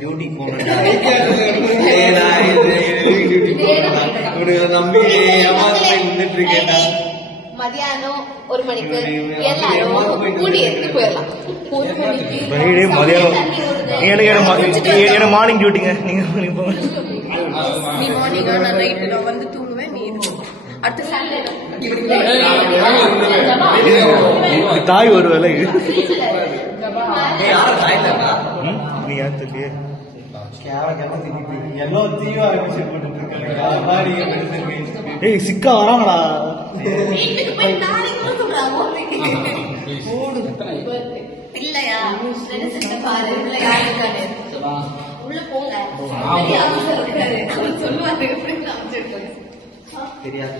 Duty நம்பி நின்றுட்டு இருக்கேன். மதியானம் 1 மணிக்கு எல்லாரும் கூடி எடுத்து போயிடலாம். எனக்கு மார்னிங் டியூட்டிங்க. நீங்க போங்க. நீ மார்னிங் நான் நைட் நான் வந்து தூங்குவேன். நீ அடுத்த சாட்டர்டே தாய் ஒரு வேலை நீ யார் தெரியல ஏய் சிக்கா வராங்கடா. இல்லையா உள்ள போங்க சொல்லுவாங்க தெரியாது.